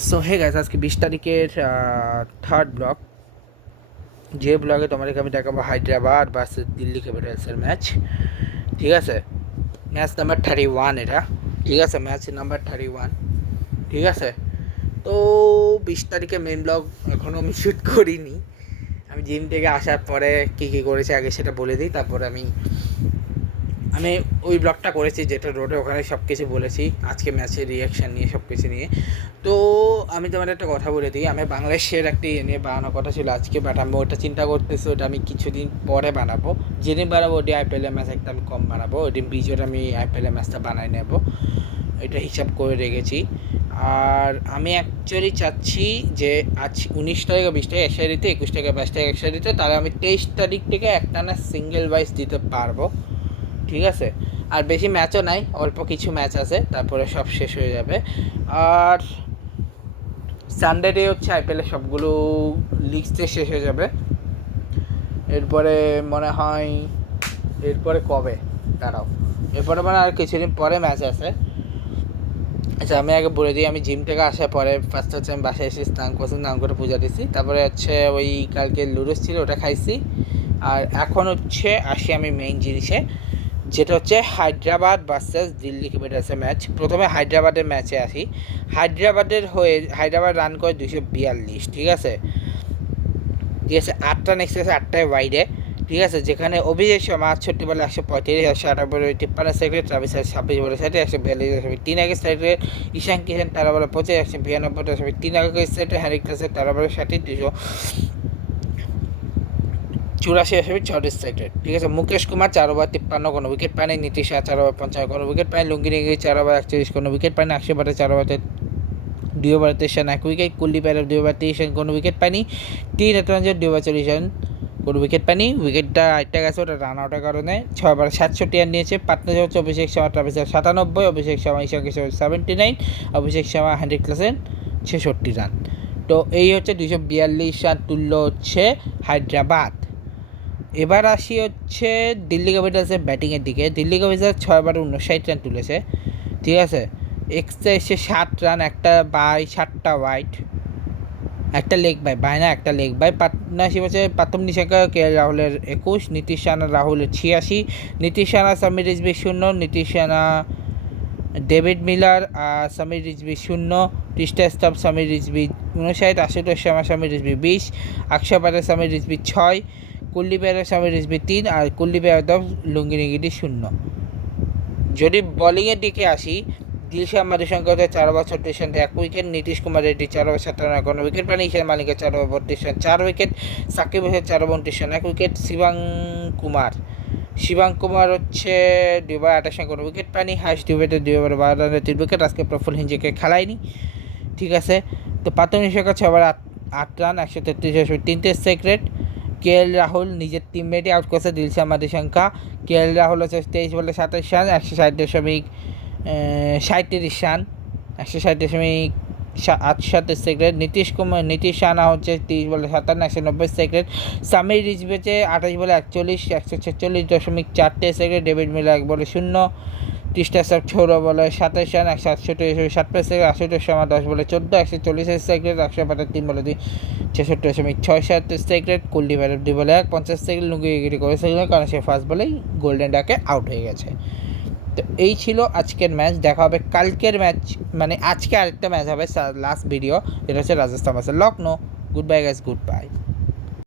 So hey guys, আজকে 20 তারিখের third blog. যে ব্লগে তোমাদেরকে আমি দেখাবো হায়দ্রাবাদ ভার্সেস দিল্লি ক্যাপিটালসের ম্যাচ। ঠিক আছে, ম্যাচ নাম্বার 31 এটা। ঠিক আছে, ম্যাচ নাম্বার 31। ঠিক আছে, তো 20 তারিখে মেন ব্লগ এখনও আমি শ্যুট করিনি। আমি জিম থেকে আসার পরে কী কী করেছি আগে সেটা বলে দিই, তারপরে আমি ওই ব্লগটা করেছি যেটা রোডে, ওখানে সব কিছু বলেছি আজকে ম্যাচের রিয়াকশান নিয়ে, সব কিছু নিয়ে। তো আমি তোমার একটা কথা বলে দিই, আমি বাংলাদেশের একটা নিয়ে বানানোর কথা ছিল আজকে, বাট আমি ওটা চিন্তা করতেছি, ওটা আমি কিছুদিন পরে বানাবো। যেদিন বানাবো ওটি আইপিএলের ম্যাচ একটা আমি কম বানাবো, ওই দিন বিজয়ের আমি আইপিএলের ম্যাচটা বানাই নেব, এটা হিসাব করে রেখেছি। আর আমি অ্যাকচুয়ালি চাচ্ছি যে আজ 19 তারিখ 20 তারিখ একসাথে দিতে, 21 তারিখ 22 তারিখ একসাথে দিতে, তাহলে আমি 23 তারিখ থেকে একটানা সিঙ্গেল ওয়াইজ দিতে পারবো। ঠিক আছে, আর বেশি ম্যাচও নাই, অল্প কিছু ম্যাচ আছে, তারপরে সব শেষ হয়ে যাবে। আর সানডে ডে হচ্ছে আইপিএলের সবগুলো লিগসে শেষ হয়ে যাবে। এরপরে মনে হয়, এরপরে কবে দাঁড়াও, এরপরে মানে আর কিছুদিন পরে ম্যাচ আছে। আচ্ছা, আমি আগে বলে দিই, আমি জিম থেকে আসার পরে ফার্স্ট হচ্ছে আমি বাসায় এসে স্নান করছি, স্নান করে পূজা দিচ্ছি, তারপরে হচ্ছে ওই কালকে লুডোস ছিল ওটা খাইছি। আর এখন হচ্ছে আসি আমি মেইন জিনিসে, যেটা হচ্ছে হায়দ্রাবাদ ভার্সেস দিল্লি ক্যাপিটালসের ম্যাচ। প্রথমে হায়দ্রাবাদের ম্যাচে আসি। হায়দ্রাবাদ রান করে 242। ঠিক আছে, ঠিক আছে, 8 রান এক্সেসে 8টায় ওয়াইডে। ঠিক আছে, যেখানে অভিষেক শর্মা 68 বলে 135, 198 53 সেকেন্ড, ট্রাভিস 26 বলে 60, 142 3 আগে সাইডে, ঈশান কিষান 13 বলে 25, 192 3 আগে সাইডে, হ্যারিক ক্লাসে 13 বলে 60, 284 সেকেন্ড। ঠিক আছে, মুকেশ কুমার 4 ওভার 53 কোনো উইকেট পায়নি, নীতিশ 4 ওভার 55 কোনো উইকেট পায়নি, লুঙ্গি 4 ওভার 41 কোনো উইকেট পায়নি, 100 4 over 2 over 23 run 1 wicket, Kuldeep Yadav 2 over 23 run কোনো উইকেট পায়নি, টি রত্নাঞ্জন 2 ওভার 40 রান কোনো উইকেট পায়নি। উইকেটটা আটটা গেছে, ওটা রান আউটের কারণে। 6 ওভার 67 রান নিয়েছে। পার্টনার হচ্ছে অভিষেক শর্মা, ট্রাভিস 97, অভিষেক শর্মা, ঈশান কিষান 79, অভিষেক শর্মা, হ্যান্ড্রিক ক্লাসেন 66 রান। তো এই হচ্ছে 242 রান তুললো হচ্ছে হায়দ্রাবাদ। এবার আসি হচ্ছে দিল্লি ক্যাপিটালসের ব্যাটিংয়ের দিকে। দিল্লি ক্যাপিটালস 6 ওভারে 59 রান তুলেছে। ঠিক আছে, এক্সট্রা এসে 7 রান, একটা বাই, 7টা ওয়াইড, একটা লেগ বাই না, একটা লেগ বাই। পার্টনারশিপ হচ্ছে প্রথম নিশাঙ্কা কে রাহুলের 21, নীতিশ রানা রাহুলের 86, নীতিশ রানা সামির রিজভি 0, নীতিশ রানা ডেভিড মিলার আর সামির রিজভি 0, টিস্টা স্টাফ সামির রিজভি 59, আশুতোষ শর্মা সামির রিজভি 20, আকশা প্যাটেল সামির রিজভি 6, কুলদীপ যাদব সামির রিজভি 3 আর কুলদীপ যাদব লুঙ্গি নিগিটি 0। যদি বলিংয়ের দিকে আসি, দিলশান মাধুশঙ্কর হচ্ছে 4 over 36 run 1 wicket, Nitish Kumar Reddy 4 over 57 run কোনো উইকেট পায়নি, ঈশান মালিকের 4 over 32 run 4 wicket, Sakib Hossain 4 over 29 run 1 wicket, শিবাং কুমার হচ্ছে 2 ওভার 28 রান কোনো উইকেট পায়নি, হাইস 2 ওভার 12 রানে 3 উইকেট। আজকে প্রফুল হিঞ্জেকে খেলায়নি। ঠিক আছে, তো প্রাথমিক নিশাঙ্কা 6 ওভার 8 রান 133 টেস্ট সেক্রেট। কে এল রাহুল নিজের টিমমেটই আউট করছে দিলশান মাধুশঙ্কা। কে এল রাহুল হচ্ছে 23 বলে 27 run, 160.37 run, 160.68 second. Nitish Rana হচ্ছে 30 বলে 57, 190 সেকেন্ড। সামির রিজভি হচ্ছে 28 বলে 41, 146.4 সেকেন্ড। ডেভিড মিলার 1 বলে 0, টিস্টা স্টাফ 16 বলে 27 রান, 168.7 সেকেন্ড। আশুতোষ শর্মা 10 বলে 14, 140 সেকেন্ড। আকশা প্যাটেল 3 বলে 2, 66.67 সেকেন্ড। কুলদীপ যাদব 2 বলে 1, 50 সেকেন্ড। লুঙ্গি উইকেট করেছিল কারণ সে ফার্স্ট বলেই গোল্ডেন ডাকে আউট হয়ে গেছে। তো এই ছিল আজকের ম্যাচ। দেখা হবে কালকের ম্যাচ, মানে আজকে আরেকটা ম্যাচ হবে লাস্ট ভিডিও, যেটা হচ্ছে Rajasthan versus Lucknow. Good bye guys, good bye.